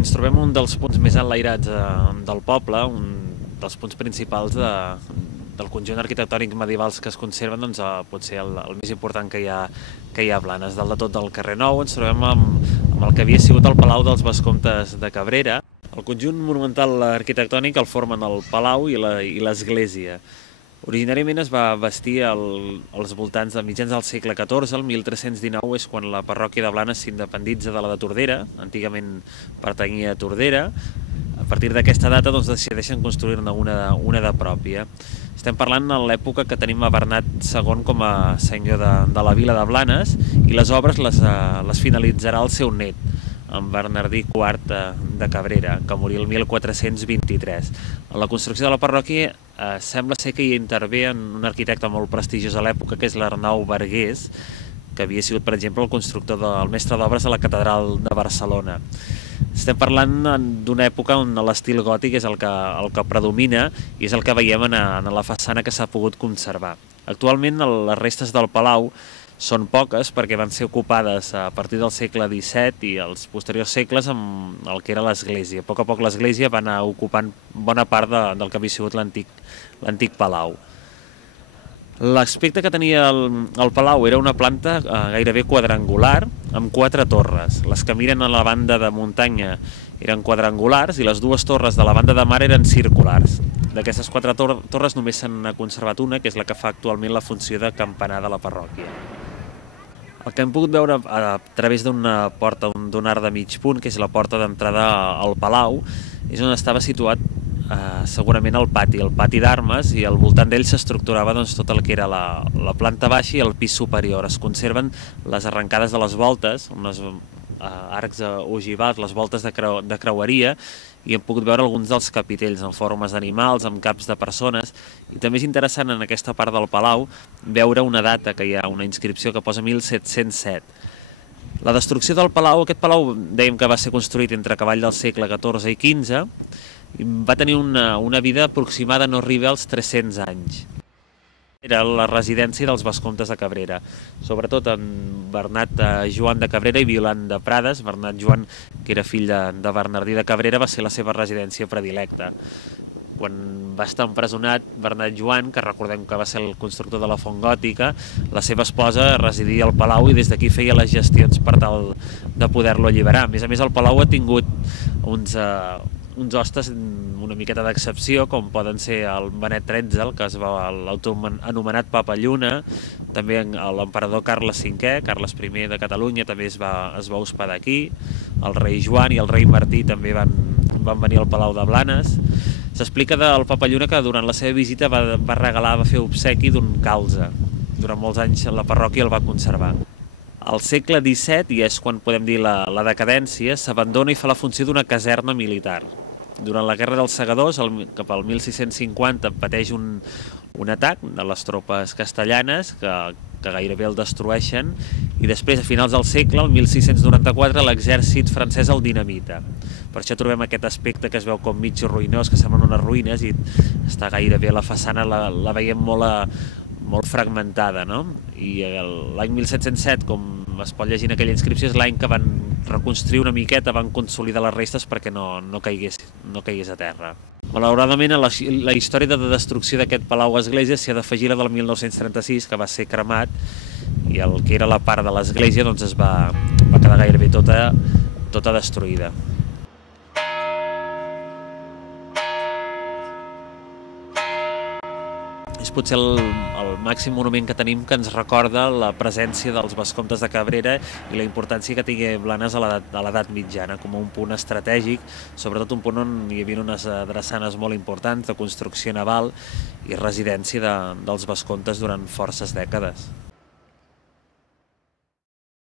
Ens trobem un dels punts més enlairats del poble, un dels punts principals del conjunt arquitectònic medievals que es conserven, doncs, potser el més important que hi ha a Blanes. Dalt de tot del carrer Nou ens trobem amb el que havia sigut el Palau dels Vescomtes de Cabrera. El conjunt monumental arquitectònic el formen el palau i l'església. Originàriament es va bastir als voltants de mitjans del segle XIV, el 1319 és quan la parròquia de Blanes s'independitza de la de Tordera, antigament pertanyia a Tordera. A partir d'aquesta data decideixen construir-ne una de pròpia. Estem parlant en l'època que tenim a Bernat II com a senyor de la vila de Blanes i les obres les finalitzarà el seu net, en Bernardí IV de Cabrera, que morí el 1423. En la construcció de la parròquia sembla ser que hi intervé un arquitecte molt prestigiós a l'època, que és l'Arnau Bargués, que havia sigut, per exemple, el constructor del mestre d'obres de la catedral de Barcelona. Estem parlant d'una època on l'estil gòtic és el que predomina i és el que veiem en la façana que s'ha pogut conservar. Actualment les restes del palau són poques perquè van ser ocupades a partir del segle XVII i els posteriors segles amb el que era l'església. A poc l'església va anar ocupant bona part del que havia sigut l'antic palau. L'aspecte que tenia el palau era una planta gairebé quadrangular amb 4 torres. Les que miren a la banda de muntanya eren quadrangulars i les 2 torres de la banda de mar eren circulars. D'aquestes 4 torres només se n'ha conservat una, que és la que fa actualment la funció de campanar de la parròquia. El que hem pogut veure a través d'una porta d'un arc de mig punt, que és la porta d'entrada al palau, és on estava situat segurament el pati d'armes, i al voltant d'ell s'estructurava tot el que era la planta baixa i el pis superior. Es conserven les arrencades de les voltes, uns arcs ogivals, les voltes de creueria, i hem pogut veure alguns dels capitells en formes d'animals, amb caps de persones, i també és interessant en aquesta part del palau veure una data, que hi ha una inscripció que posa 1707. La destrucció del palau, aquest palau dèiem que va ser construït entre cavall del segle XIV i XV, i va tenir una vida aproximada, no arriba als 300 anys. Era la residència dels Vescomtes de Cabrera, sobretot en Bernat Joan de Cabrera i Violant de Prades. Bernat Joan, que era fill de Bernardí de Cabrera, va ser la seva residència predilecta. Quan va estar empresonat Bernat Joan, que recordem que va ser el constructor de la font gòtica, la seva esposa residia al palau i des d'aquí feia les gestions per tal de poder-lo alliberar. A més, el palau ha tingut uns hostes una miqueta d'excepció, com poden ser el Benet XIII, que es va l'autoanomenat Papa Lluna, també l'emperador Carles V, Carles I de Catalunya, també es va hospedar aquí, el rei Joan i el rei Martí també van venir al Palau de Blanes. S'explica del Papa Lluna que durant la seva visita va fer obsequi d'un calze. Durant molts anys la parròquia el va conservar. Al segle XVII, i és quan podem dir la decadència, s'abandona i fa la funció d'una caserna militar. Durant la Guerra dels Segadors, cap al 1650, pateix un atac de les tropes castellanes que gairebé el destrueixen, i després, a finals del segle, el 1694, l'exèrcit francès el dinamita. Per això trobem aquest aspecte que es veu com mig ruïnós, que semblen unes ruïnes, i està gairebé la façana, la veiem molt fragmentada, no? I l'any 1707, com es pot llegir en aquella inscripció, és l'any que van reconstruir una miqueta, van consolidar les restes perquè no caigués a terra. Malauradament, a la història de destrucció d'aquest palau-església s'hi ha d'afegir la del 1936, que va ser cremat, i el que era la part de l'església es va quedar gairebé tota destruïda. És potser el màxim monument que tenim que ens recorda la presència dels Vescomtes de Cabrera i la importància que tingué Blanes a l'edat mitjana, com un punt estratègic, sobretot un punt on hi havia unes drassanes molt importants de construcció naval i residència dels Vescomtes durant forces dècades.